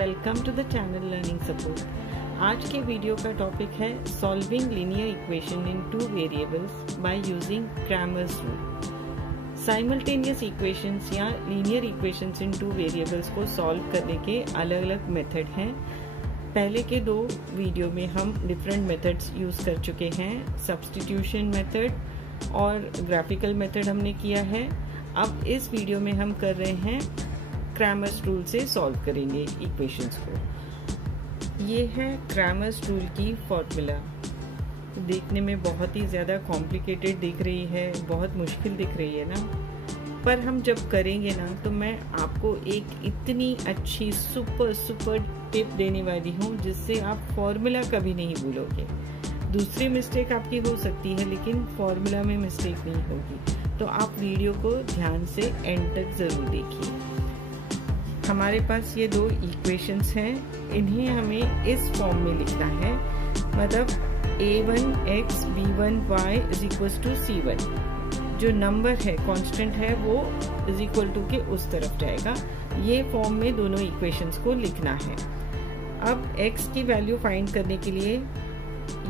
Welcome to the channel learning support. आज के video का टॉपिक है solving linear equation in two variables by using Cramer's rule. Simultaneous equations या linear equations in two variables को solve करने के अलग अलग मेथड हैं। पहले के दो वीडियो में हम डिफरेंट मेथड्स यूज कर चुके हैं, सब्स्टिट्यूशन मेथड और ग्राफिकल मेथड हमने किया है। अब इस वीडियो में हम कर रहे हैं क्रैमर्स रूल से सॉल्व करेंगे इक्वेशंस को। ये है क्रैमर्स रूल की फॉर्मूला। देखने में बहुत ही ज़्यादा कॉम्प्लिकेटेड दिख रही है, बहुत मुश्किल दिख रही है ना, पर हम जब करेंगे ना तो मैं आपको एक इतनी अच्छी सुपर टिप देने वाली हूँ जिससे आप फॉर्मूला कभी नहीं भूलोगे। दूसरी मिस्टेक आपकी हो सकती है लेकिन फॉर्मूला में मिस्टेक नहीं होगी। तो आप वीडियो को ध्यान से एंड तक ज़रूर देखिए। हमारे पास ये दो इक्वेशंस हैं, इन्हें हमें इस फॉर्म में लिखना है, मतलब a1x b1y is equal to c1। जो नंबर है कांस्टेंट है वो इज इक्वल टू के उस तरफ जाएगा। ये फॉर्म में दोनों इक्वेशंस को लिखना है। अब x की वैल्यू फाइंड करने के लिए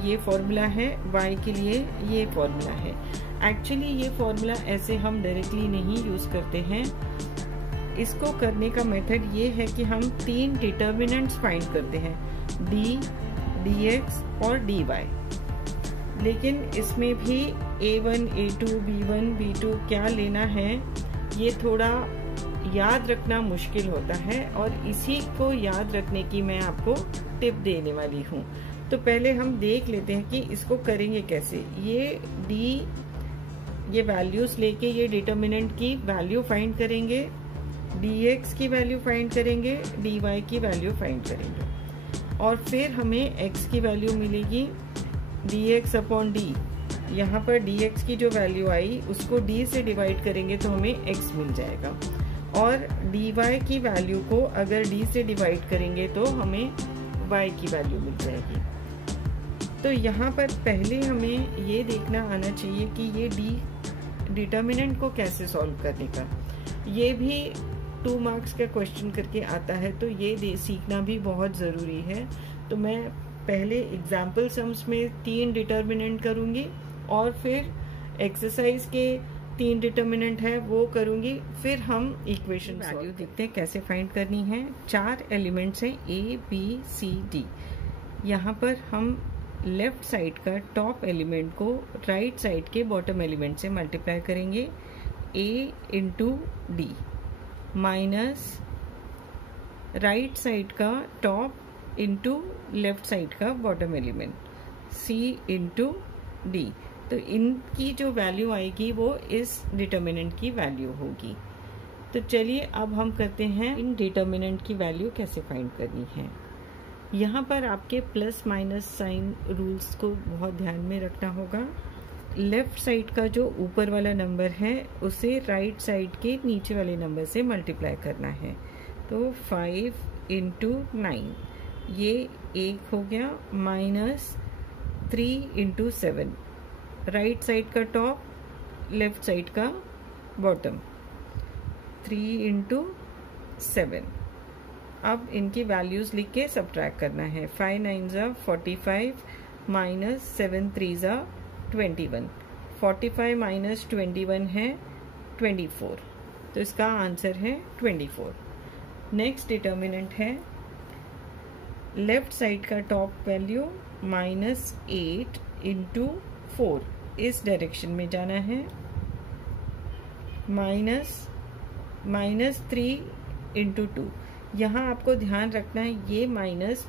ये फॉर्मूला है, y के लिए ये फॉर्मूला है। एक्चुअली ये फॉर्मूला ऐसे हम डायरेक्टली नहीं यूज करते हैं। इसको करने का मेथड ये है कि हम तीन डिटर्मिनेंट्स फाइंड करते हैं, d, dx और dy। लेकिन इसमें भी a1, a2, b1, b2 क्या लेना है ये थोड़ा याद रखना मुश्किल होता है और इसी को याद रखने की मैं आपको टिप देने वाली हूँ। तो पहले हम देख लेते हैं कि इसको करेंगे कैसे। ये d, ये वैल्यूज लेके ये डिटर्मिनेंट की वैल्यू फाइंड करेंगे, dx की वैल्यू फाइंड करेंगे, dy की वैल्यू फाइंड करेंगे और फिर हमें x की वैल्यू मिलेगी dx अपॉन d। यहाँ पर dx की जो वैल्यू आई उसको d से डिवाइड करेंगे तो हमें x मिल जाएगा और dy की वैल्यू को अगर d से डिवाइड करेंगे तो हमें y की वैल्यू मिल जाएगी। तो यहाँ पर पहले हमें ये देखना आना चाहिए कि ये d डिटर्मिनेंट को कैसे सॉल्व करने का। ये भी 2 मार्क्स का क्वेश्चन करके आता है, तो ये सीखना भी बहुत ज़रूरी है। तो मैं पहले एग्जाम्पल सम्स में 3 डिटर्मिनेंट करूँगी और फिर एक्सरसाइज के 3 डिटर्मिनेंट है वो करूँगी, फिर हम इक्वेशन वैल्यू देखते हैं कैसे फाइंड करनी है। 4 एलिमेंट्स हैं a, b, c, d। यहाँ पर हम लेफ्ट साइड का टॉप एलिमेंट को राइट साइड के बॉटम एलिमेंट से मल्टीप्लाई करेंगे, a into D minus right side का टॉप इंटू लेफ्ट साइड का bottom element c into D. तो इनकी जो वैल्यू आएगी वो इस डिटर्मिनेंट की वैल्यू होगी। तो चलिए अब हम करते हैं इन डिटर्मिनेंट की वैल्यू कैसे फाइंड करनी है। यहाँ पर आपके प्लस माइनस साइन रूल्स को बहुत ध्यान में रखना होगा। लेफ्ट साइड का जो ऊपर वाला नंबर है उसे राइट साइड के नीचे वाले नंबर से मल्टीप्लाई करना है। तो 5 इंटू 9 ये 1 हो गया, माइनस 3 इंटू 7 राइट साइड का टॉप, लेफ्ट साइड का बॉटम, 3 इंटू 7। अब इनकी वैल्यूज लिख के सब्ट्रैक्ट करना है। 5 9 45 माइनस 7 3 21। 45 माइनस 21 है 24, तो इसका आंसर है 24। नेक्स्ट डिटर्मिनेंट है लेफ्ट साइड का टॉप वैल्यू माइनस 8 इंटू 4, इस डायरेक्शन में जाना है, माइनस 3 इंटू 2। यहाँ आपको ध्यान रखना है ये माइनस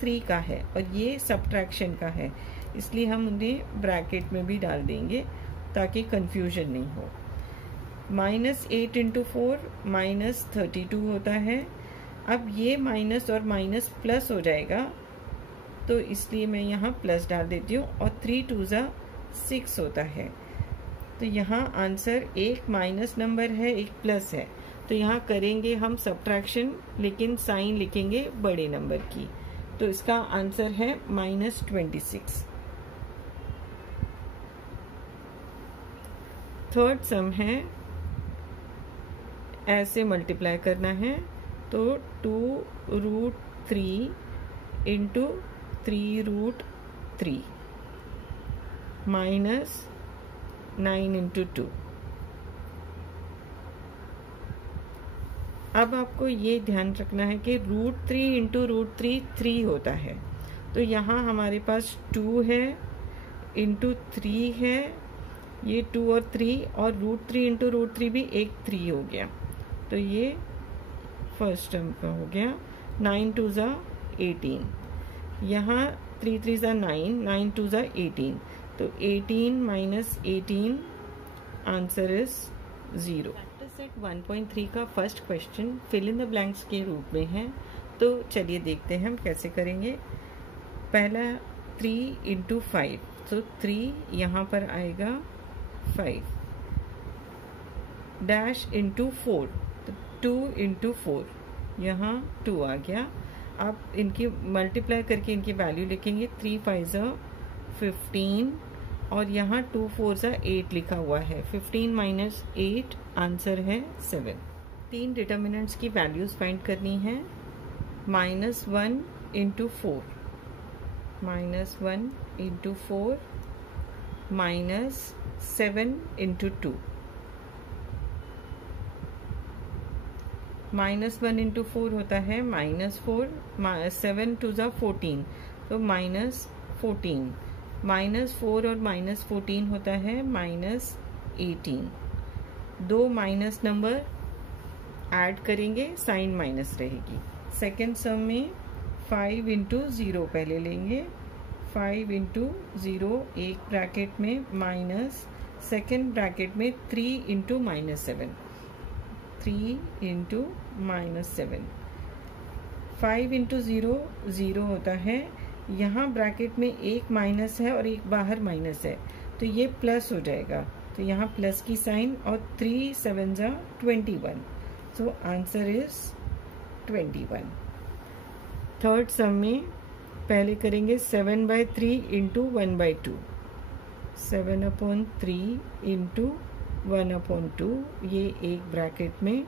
3 का है और ये सब्ट्रैक्शन का है, इसलिए हम उन्हें ब्रैकेट में भी डाल देंगे ताकि कंफ्यूजन नहीं हो। माइनस 8 इंटू 4 माइनस 32 होता है। अब ये माइनस और माइनस प्लस हो जाएगा तो इसलिए मैं यहाँ प्लस डाल देती हूँ और 3 2 6 होता है। तो यहाँ आंसर एक माइनस नंबर है, एक प्लस है, तो यहाँ करेंगे हम सब्ट्रैक्शन लेकिन साइन लिखेंगे बड़े नंबर की। तो इसका आंसर है माइनस 26। थर्ड सम है, ऐसे मल्टीप्लाई करना है तो 2√3 इंटू 3√3 माइनस 9 इंटू 2। अब आपको ये ध्यान रखना है कि √3 इंटू √3 3 होता है, तो यहाँ हमारे पास 2 है इंटू 3 है, ये 2 और 3, और √3 इंटू √3 भी एक 3 हो गया, तो ये फर्स्ट टर्म का हो गया। 9 2 ज़ा 18, यहाँ 3 3 ज़ा 9, 9 2 ज़ा 18, तो 18 minus 18, answer is 0। Practice set 1.3 का first question fill in the blanks के रूप में है, तो चलिए देखते हैं हम कैसे करेंगे। पहला 3 इंटू 5, तो 3 यहाँ पर आएगा 5, डैश इंटू 4, तो 2 इंटू 4, यहाँ 2 आ गया। आप इनकी मल्टीप्लाई करके इनकी वैल्यू लिखेंगे, 3 5 ज़ा 15, और यहाँ 2 4 ज़ा 8 लिखा हुआ है, 15 माइनस 8, आंसर है 7। 3 डिटर्मिनेंट्स की वैल्यूज फाइंड करनी है। -1 इंटू 4, -1 इंटू 4, -7 इंटू 2, -1 इंटू 4 होता है -4, 7 2 ज़ा 14, तो -14, -4 और -14 होता है -18। दो माइनस नंबर ऐड करेंगे, साइन माइनस रहेगी। सेकेंड सम में 5 इंटू 0 पहले लेंगे, 5 इंटू 0 एक ब्रैकेट में माइनस, सेकेंड ब्रैकेट में 3 इंटू -7, 3 इंटू -7। 5 इंटू 0 0 होता है, यहाँ ब्रैकेट में एक माइनस है और एक बाहर माइनस है, तो ये प्लस हो जाएगा, तो यहाँ प्लस की साइन, और 3 7 ज़ा 21, सो आंसर इज 21। थर्ड सम में पहले करेंगे 7/3 इंटू 1/2, 7/3 इंटू 1/2, ये एक ब्रैकेट में,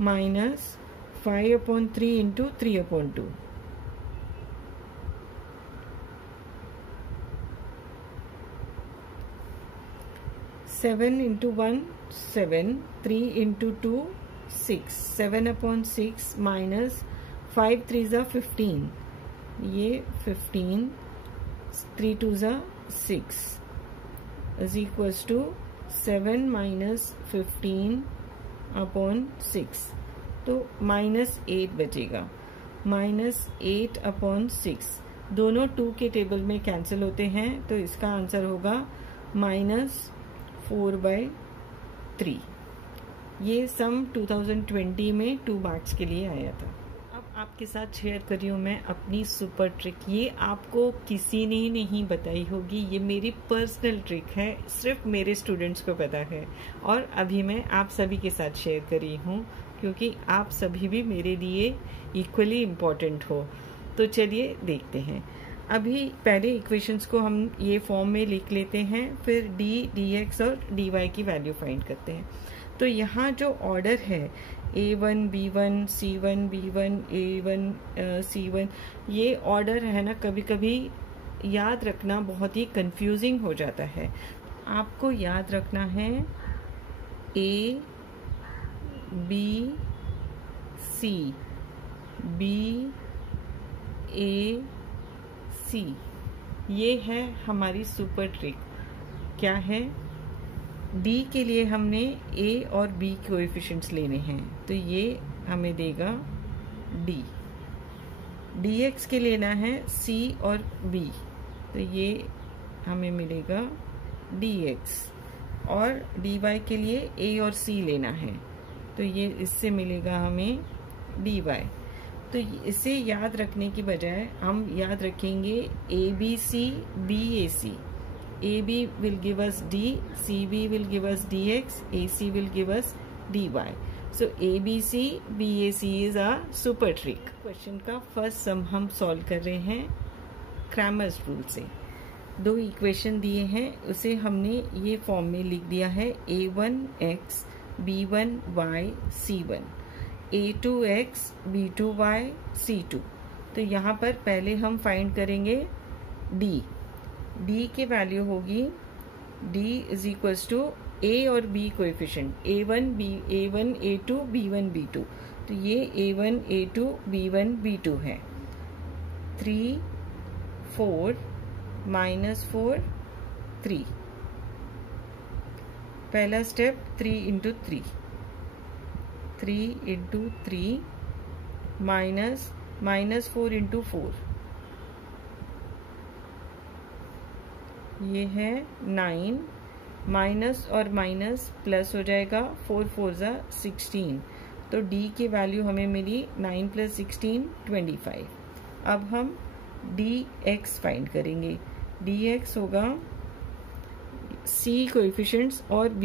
minus 5/3 into 3/2, 7 into 1 7, 3 into 2 6, 7/6 minus 5 3 ज़ा 15, ये 15, 3 2 ज़ा 6 इज इक्वल्स टू 7 माइनस 15/6, तो -8 बचेगा, -8/6, दोनों 2 के टेबल में कैंसिल होते हैं, तो इसका आंसर होगा -4/3। ये सम 2020 में 2 मार्क्स के लिए आया था। अब आपके साथ शेयर कर रही हूँ मैं अपनी सुपर ट्रिक, ये आपको किसी ने नहीं बताई होगी, ये मेरी पर्सनल ट्रिक है, सिर्फ मेरे स्टूडेंट्स को पता है, और अभी मैं आप सभी के साथ शेयर कर रही हूँ, क्योंकि आप सभी भी मेरे लिए इक्वली इम्पोर्टेंट हो। तो चलिए देखते हैं। अभी पहले इक्वेशंस को हम ये फॉर्म में लिख लेते हैं, फिर dx और dy की वैल्यू फाइंड करते हैं। तो यहाँ जो ऑर्डर है a1 b1 c1 b1 a1 c1, ये ऑर्डर है ना, कभी कभी याद रखना बहुत ही कंफ्यूजिंग हो जाता है। आपको याद रखना है a b c b a c, ये है हमारी सुपर ट्रिक। क्या है? d के लिए हमने a और b कोएफिशिएंट्स लेने हैं, तो ये हमें देगा d। dx के लेना है c और b, तो ये हमें मिलेगा dx, और dy के लिए a और c लेना है, तो ये इससे मिलेगा हमें dy। तो इसे याद रखने की बजाय हम याद रखेंगे abc bac, AB will give us D, CB will give us DX, AC will give us DY. So ABC BAC is our super trick. Question का फर्स्ट सम हम सॉल्व कर रहे हैं क्रैमर्स रूल से। दो इक्वेशन दिए हैं, उसे हमने ये फॉर्म में लिख दिया है a1x b1y c1। A2x B2y C2। तो यहाँ पर पहले हम फाइंड करेंगे D की वैल्यू होगी D is equals to A और B coefficient A1 A2 B1 B2। तो ये A1 A2 B1 B2 है। 3 4 -4 3। पहला स्टेप 3 इंटू 3 -4 इंटू 4, ये है 9, माइनस और माइनस प्लस हो जाएगा, 4 4 ज़ा 16। तो D की वैल्यू हमें मिली 9 + 16 25। अब हम dx फाइंड करेंगे। dx होगा C कोएफिशिएंट्स और B,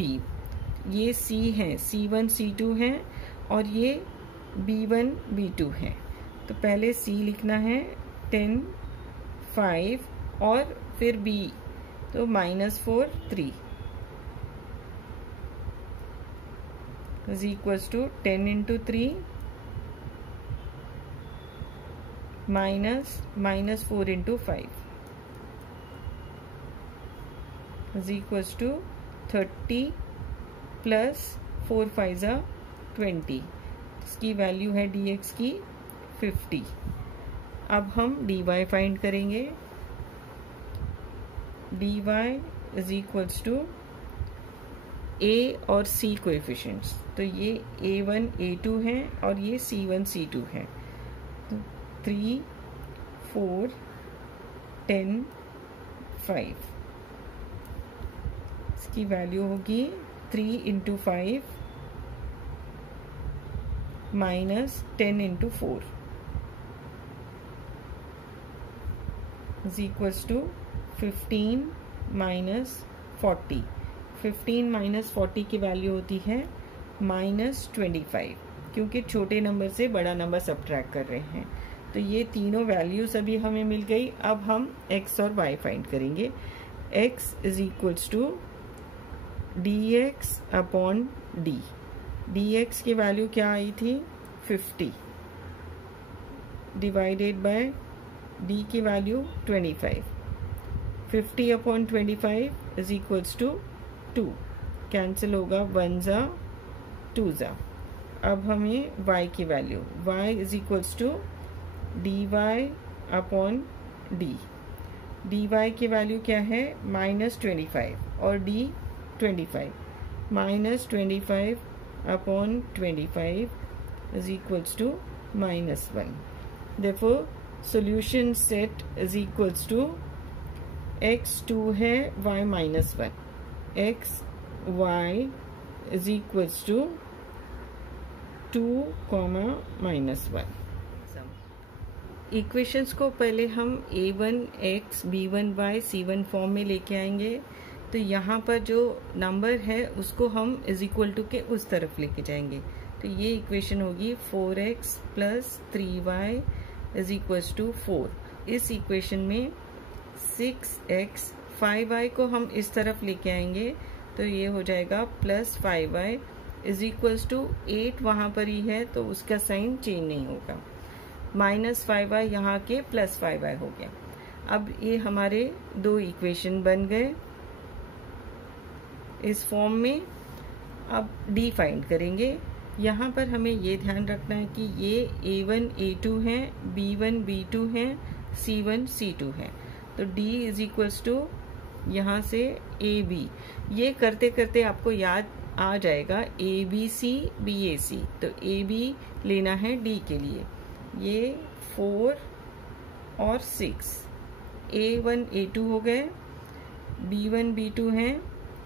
ये C हैं, C1 C2 हैं और ये B1 B2 हैं। तो पहले C लिखना है 10 5 और फिर B, तो -4 3 is equals to 10 into 3 -4 into 5 is equals to 30 plus 4 5 ज़ा 20। इसकी वैल्यू है dx की 50। अब हम dy फाइंड करेंगे। dy is equals to a और c कोएफिशिएंट्स, तो ये a1 a2 है और ये c1 c2 है। तो 3 4 10 5, इसकी वैल्यू होगी 3 into 5 -10 into 4 is equals to 15 -40। 15 -40 की वैल्यू होती है -25, क्योंकि छोटे नंबर से बड़ा नंबर सब्ट्रैक्ट कर रहे हैं। तो ये तीनों वैल्यूज अभी हमें मिल गई। अब हम x और y फाइंड करेंगे। x is equals to dx upon d। dx की वैल्यू क्या आई थी 50 डिवाइडेड बाय d की value 25। 50 upon 25 is equals to 2, cancel होगा 1 ज़ा 2 ज़ा। अब हमें y की value y is equals to dy upon d। dy की वैल्यू क्या है -25 और d 25, -25 upon 25 is equals to -1। Therefore solution set is equals to x 2 है y -1, x y is equals to 2, -1। Equations को पहले हम a1x b1y c1 फॉर्म में लेके आएंगे। तो यहाँ पर जो नंबर है उसको हम इज इक्वल टू के उस तरफ लेके जाएंगे। तो ये इक्वेशन होगी 4x + 3y is equals to 4। इस इक्वेशन में 6x 5y को हम इस तरफ लेके आएंगे, तो ये हो जाएगा +5y इज इक्वल्स टू 8 वहाँ पर ही है, तो उसका साइन चेंज नहीं होगा। -5y यहाँ के +5y हो गया। अब ये हमारे दो इक्वेशन बन गए इस फॉर्म में। अब d फाइंड करेंगे। यहाँ पर हमें ये ध्यान रखना है कि ये a1 a2 है, b1 b2 है, c1 c2 है। तो d इज इक्वल्स टू यहाँ से ab। ये करते करते आपको याद आ जाएगा abc bac। तो ab लेना है d के लिए, ये 4 और 6, a1 a2 हो गए, b1 b2 है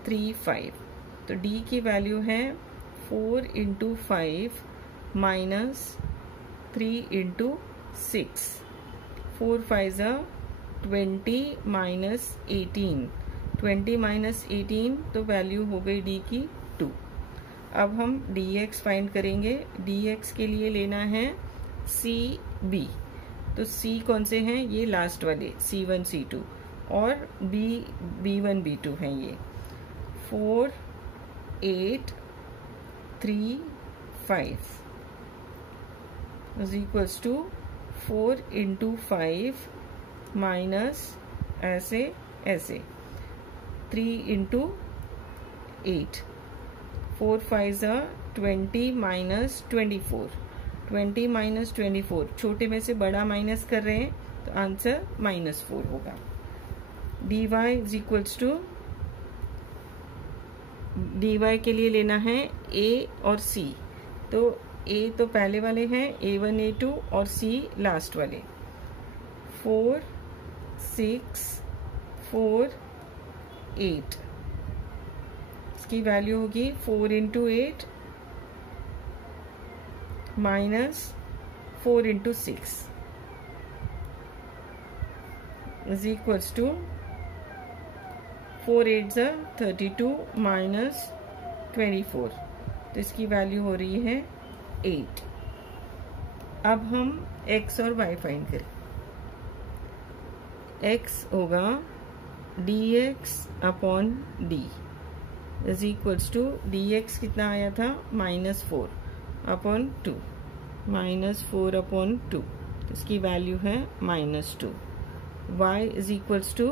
3 5। तो d की वैल्यू है 4 इंटू 5 -3 इंटू 6, 4 5 ज़ा 20 -18, 20 -18, तो वैल्यू हो गई d की 2। अब हम dx फाइंड करेंगे। dx के लिए लेना है cb। तो c कौन से हैं, ये लास्ट वाले c1 c2 और b1 b2 हैं। ये 4 8 3 5 is equals to 4 into 5 minus ऐसे 3 इंटू 8, 4 5 20 माइनस 24, 20 माइनस 24, छोटे में से बड़ा माइनस कर रहे हैं तो आंसर -4 होगा। dy is equals to, dy के लिए लेना है a और c, तो a तो पहले वाले हैं a1 a2 और c लास्ट वाले। 4 6 4 8, इसकी वैल्यू होगी 4 into 8 minus 4 into 6 is equals to 4 8 32 minus 24, तो इसकी वैल्यू हो रही है 8। अब हम x और y फाइंड करें। x होगा dx upon d is equals to, dx कितना आया था -4 अपॉन 2, -4 अपॉन 2, तो इसकी वैल्यू है -2। y is equals to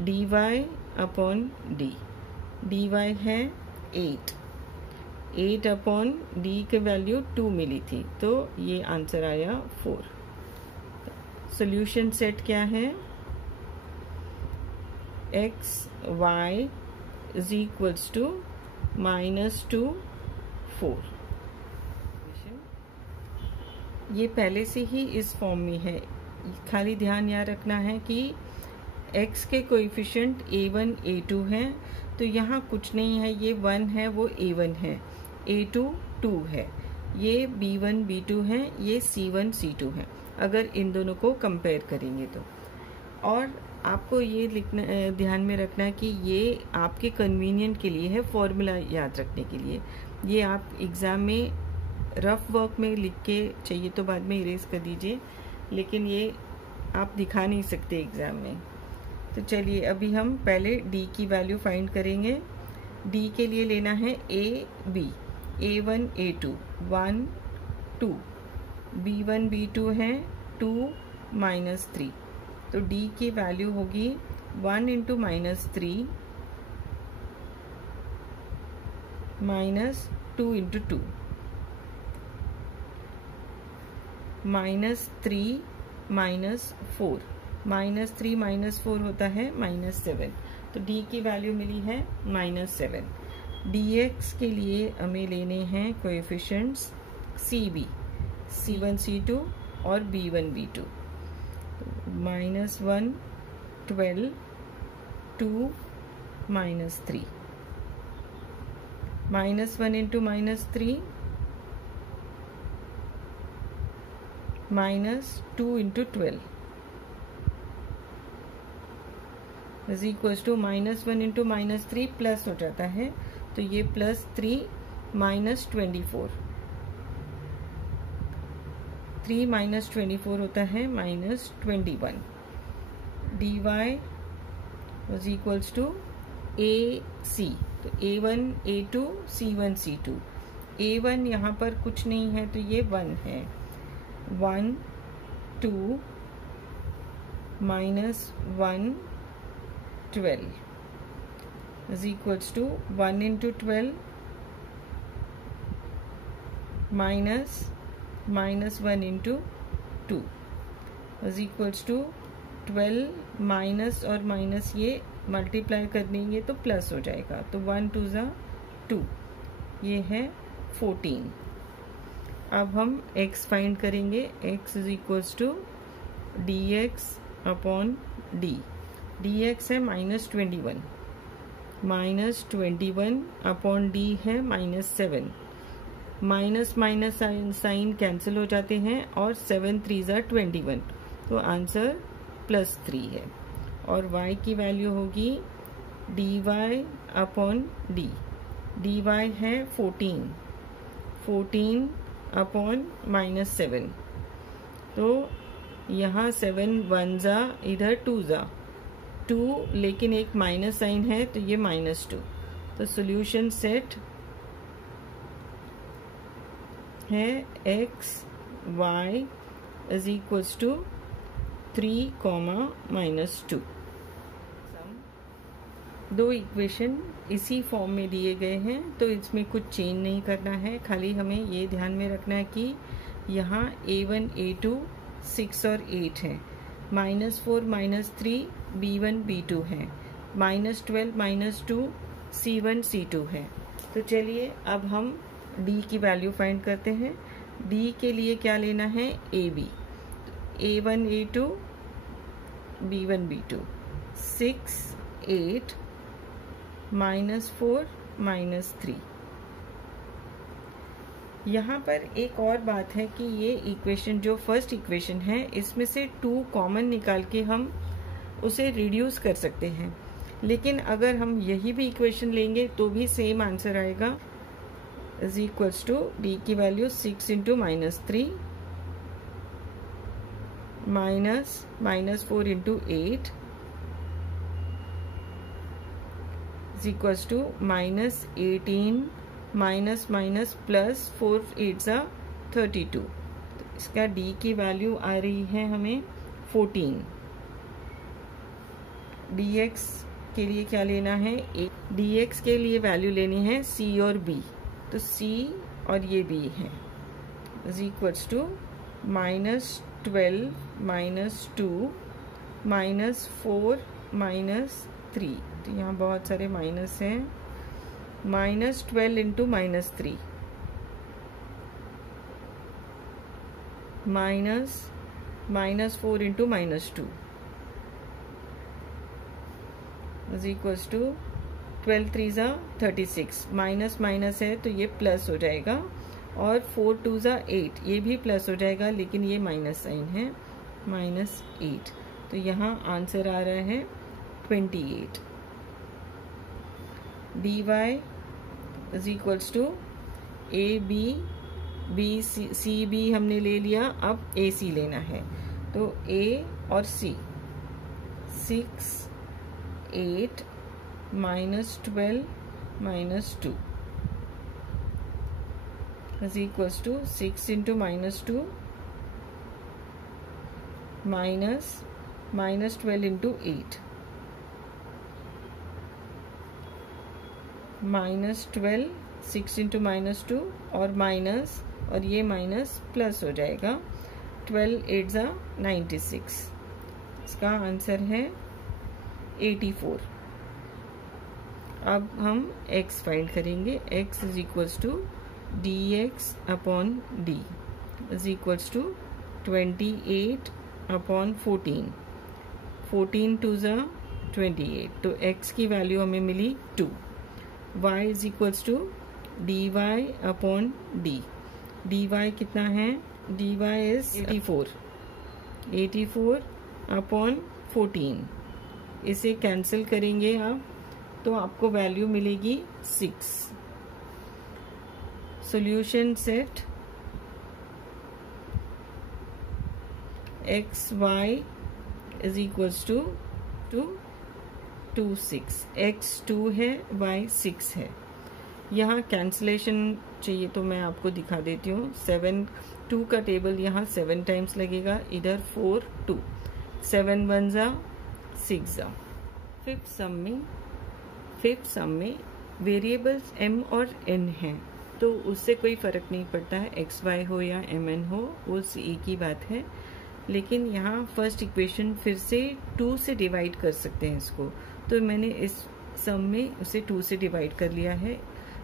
dy upon d, dy है 8 अपॉन d की वैल्यू 2 मिली थी, तो ये आंसर आया 4। सॉल्यूशन सेट क्या है, x y is equals to -2 4। ये पहले से ही इस फॉर्म में है, खाली ध्यान यहाँ रखना है कि x के कोएफिशिएंट a1 a2 हैं, तो यहाँ कुछ नहीं है, ये 1 है वो a1 है, a2 2 है, ये b1 b2 है, ये c1 c2 है, अगर इन दोनों को कंपेयर करेंगे तो। और आपको ये लिखना, ध्यान में रखना है कि ये आपके कन्वीनियंट के लिए है, फॉर्मूला याद रखने के लिए। ये आप एग्ज़ाम में रफ वर्क में लिख के चाहिए तो बाद में इरेज कर दीजिए, लेकिन ये आप दिखा नहीं सकते एग्ज़ाम में। तो चलिए अभी हम पहले d की वैल्यू फाइंड करेंगे। d के लिए लेना है a b, a1 a2 1 2, b1 b2 है 2 -3, तो d की वैल्यू होगी 1 इंटू -3 माइनस 2 इंटू 2, -3 -4, -3 -4 होता है -7, तो d की वैल्यू मिली है -7। dx के लिए हमें लेने हैं कोएफिशिएंट्स cb, c1 c2 और b1 b2, -1 12 2 -3, -1 into -3 -2 into 12 is equals to -1 into -3 plus हो जाता है, तो ये +3 -24, 3 -24 होता है -21। dy is equals to ac, तो a1 a2 c1 c2, a1 यहाँ पर कुछ नहीं है तो ये 1 है, 1 2 -1 12 is equals to 1 into 12 minus -1 into 2 is equals to 12 minus और माइनस ये मल्टीप्लाई कर देंगे तो प्लस हो जाएगा, तो 1 2 ज़ा 2, ये है 14। अब हम x फाइंड करेंगे। x is equals to dx upon d, dx है -21, -21 अपॉन d है -7, माइनस माइनस साइन कैंसिल हो जाते हैं और 7 3 ज़ा 21, तो आंसर +3 है। और y की वैल्यू होगी dy अपॉन d, dy है 14 अपॉन -7, तो यहाँ 7 1 ज़ा इधर 2 ज़ा 2, लेकिन एक माइनस साइन है तो ये -2, तो सॉल्यूशन सेट है x y is equals to 3, -2। दो इक्वेशन इसी फॉर्म में दिए गए हैं, तो इसमें कुछ चेंज नहीं करना है, खाली हमें ये ध्यान में रखना है कि यहाँ a1 a2 6 और 8 है, -4 -3 b1 b2 है, -12 -2 c1 c2 है। तो चलिए अब हम d की वैल्यू फाइंड करते हैं। d के लिए क्या लेना है, ab, a1 a2 b1 b2, 6 8 -4 -3। यहाँ पर एक और बात है कि ये इक्वेशन जो फर्स्ट इक्वेशन है, इसमें से 2 कॉमन निकाल के हम उसे रिड्यूस कर सकते हैं, लेकिन अगर हम यही भी इक्वेशन लेंगे तो भी सेम आंसर आएगा, इज इक्वल्स टू डी की वैल्यू 6 × -3 -4 × 8 is equals to -18 +4 8 32। तो इसका d की वैल्यू आ रही है हमें 14। dx के लिए क्या लेना है, dx के लिए वैल्यू लेनी है c और b, तो c और ये b है, इज इक्वल्स टू -12 -2 -4 -3। तो यहाँ बहुत सारे माइनस हैं, -12 × -3 -4 × -2 is equals to 12 3 36, minus minus है तो ये प्लस हो जाएगा, और 4 2 8, ये भी प्लस हो जाएगा, लेकिन ये माइनस साइन है, -8। तो यहाँ आंसर आ रहा है 28। dy is equals to A B B C B हमने ले लिया, अब ए सी लेना है, तो a और c 6 8 -12 -2 is equals to 6 × -2 -12 × 8 -12 6 × -2 और माइनस, और ये माइनस प्लस हो जाएगा, 12 8 96। इसका आंसर है 84। अब हम x फाइंड करेंगे, x is equals to dx upon d is equals to 28 upon 14, 14 2 28, तो x की वैल्यू हमें मिली 2। y is equals to dy upon d, dy कितना है, dy इज 84 अपॉन 14, इसे कैंसिल करेंगे आप तो आपको वैल्यू मिलेगी 6। Solution set X Y is equals to 2 6, x 2 है, y 6 है। यहाँ कैंसिलेशन चाहिए तो मैं आपको दिखा देती हूँ। 7 2 का टेबल यहाँ 7 टाइम्स लगेगा, इधर 4 2, 7 1 6। फिफ्थ सम में वेरिएबल्स m और n हैं, तो उससे कोई फ़र्क नहीं पड़ता है, x y हो या m n हो, उस एक ही बात है। लेकिन यहाँ फर्स्ट इक्वेशन फिर से 2 से डिवाइड कर सकते हैं इसको, तो मैंने इस सम में उसे 2 से डिवाइड कर लिया है,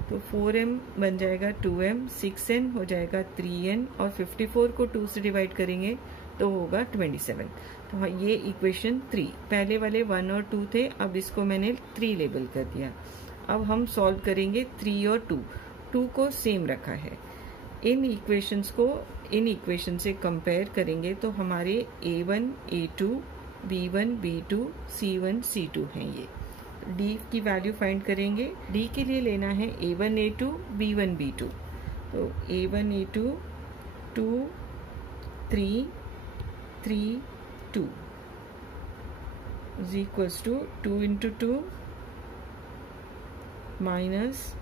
तो 4m बन जाएगा 2m, 6n हो जाएगा 3n, और 54 को 2 से डिवाइड करेंगे तो होगा 27। तो ये इक्वेशन 3, पहले वाले 1 और 2 थे, अब इसको मैंने 3 लेबल कर दिया। अब हम सॉल्व करेंगे 3 और 2 को सेम रखा है। इन इक्वेशंस को इन इक्वेशन से कंपेयर करेंगे तो हमारे a1 a2 b1 b2 c1 c2 हैं। ये d की वैल्यू फाइंड करेंगे। d के लिए लेना है a1 a2 b1 b2, तो a1 a2 2 3 3 2 is equals to 2 into 2 minus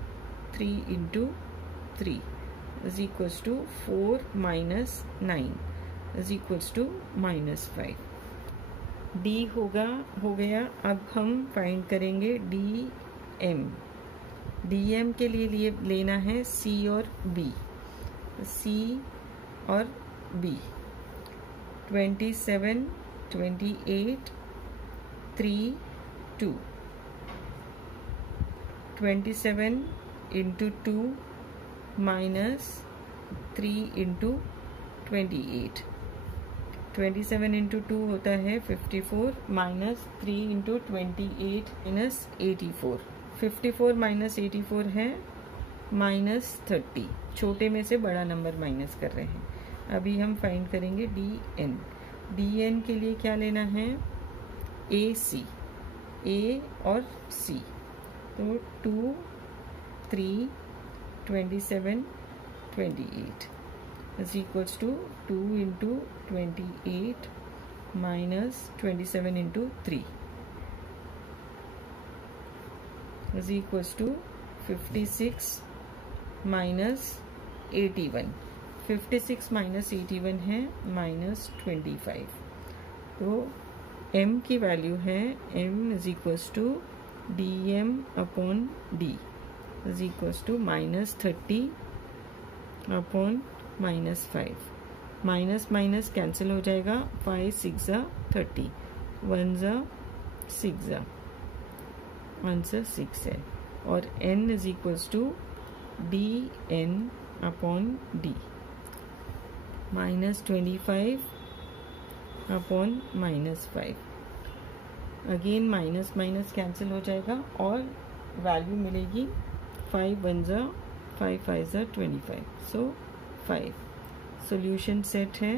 3 into 3 is equals to 4 minus 9 is equals to -5। D हो गया। अब हम फाइंड करेंगे डी एम के लिए लेना है सी और बी। सी और B 27, 28, 3, 2। 27 into 2 minus 3 into 28। 27 into 2 होता है 54 माइनस 3 इंटू 28 माइनस 84। 54 माइनस 84 है -30। छोटे में से बड़ा नंबर माइनस कर रहे हैं। अभी हम फाइंड करेंगे डी एन के लिए क्या लेना है, ए और सी। तो 2, 3, 27, 28 is equals to 2 into 28 minus 27 into 3 is equals to 56 minus 81। 56 minus 81 है -25। तो m की वैल्यू है m is equals to dm upon d is equals to -30 upon -5। Minus minus cancel हो जाएगा। 5 6 30, 1 6, आंसर 6 है। और n is equals to D N upon D -25 upon -5। Again minus minus cancel हो जाएगा और वैल्यू मिलेगी 5 1 5 5 25, सो 5। सॉल्यूशन सेट है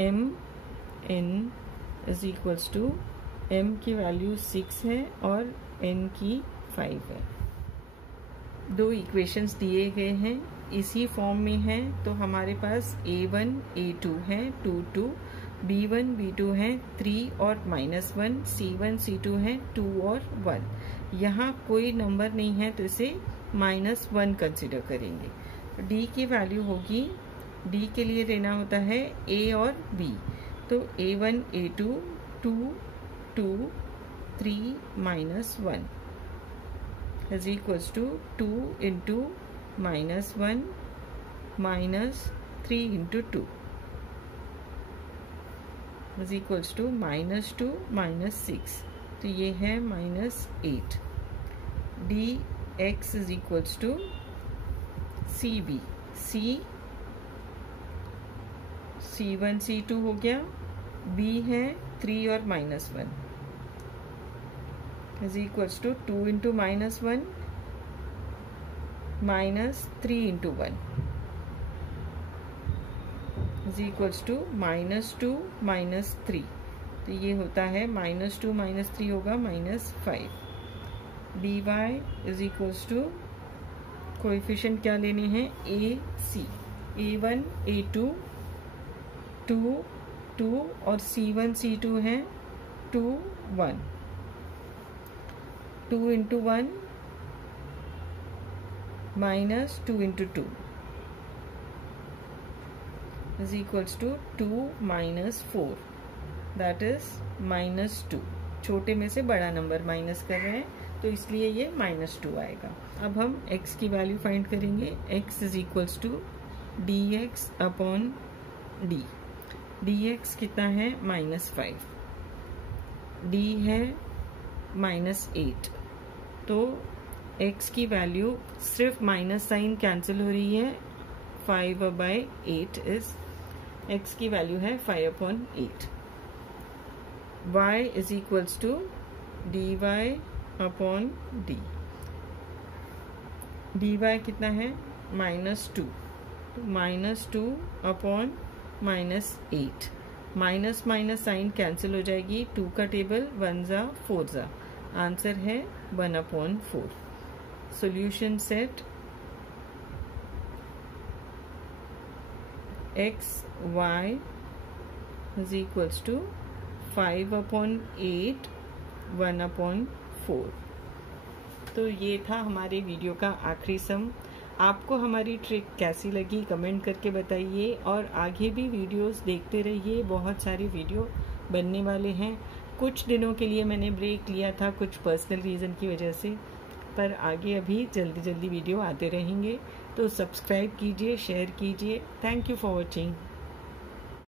m n is equals to m की वैल्यू 6 है और n की 5 है। दो इक्वेशंस दिए गए हैं, इसी फॉर्म में है। तो हमारे पास a1 a2 है 2 2, b1 b2 है 3 और -1, c1 c2 है 2 और 1। यहाँ कोई नंबर नहीं है तो इसे -1 कंसिडर करेंगे। d की वैल्यू होगी, d के लिए लेना होता है a और b। तो a1 a2 2 2 3 -1 is equals to 2 into -1 minus 3 into 2 is equals to -2 -6। तो ये है -8। dx is equals to cb। c1 c2 हो गया, b है 3 और -1 is equals to 2 into -1 minus 3 into 1 is equals to -2 -3। तो ये होता है -2 -3 होगा -5। dy is equals to coefficient क्या लेने हैं, a c। a1 a2 2 2 और c1 c2 है 2 1। 2 into 1 minus 2 into 2 is equals to 2 minus 4, that is -2। छोटे में से बड़ा नंबर माइनस कर रहे हैं तो इसलिए ये -2 आएगा। अब हम x की वैल्यू फाइंड करेंगे। x is equals to dx upon d। dx कितना है -5, d है -8। तो x की वैल्यू सिर्फ माइनस साइन कैंसिल हो रही है। 5/8 इज x की वैल्यू है 5/8। y is equals to dy upon d। dy कितना है -2, -2 upon -8। Minus minus sign cancel हो जाएगी। 2 का टेबल 1 4, आंसर है 1/4। Solution set x y is equals to 5/8 1/4। तो ये था हमारे वीडियो का आखिरी सम। आपको हमारी ट्रिक कैसी लगी कमेंट करके बताइए, और आगे भी वीडियोस देखते रहिए, बहुत सारे वीडियो बनने वाले हैं। कुछ दिनों के लिए मैंने ब्रेक लिया था कुछ पर्सनल रीज़न की वजह से, पर आगे अभी जल्दी वीडियो आते रहेंगे। तो सब्सक्राइब कीजिए, शेयर कीजिए। Thank you for watching.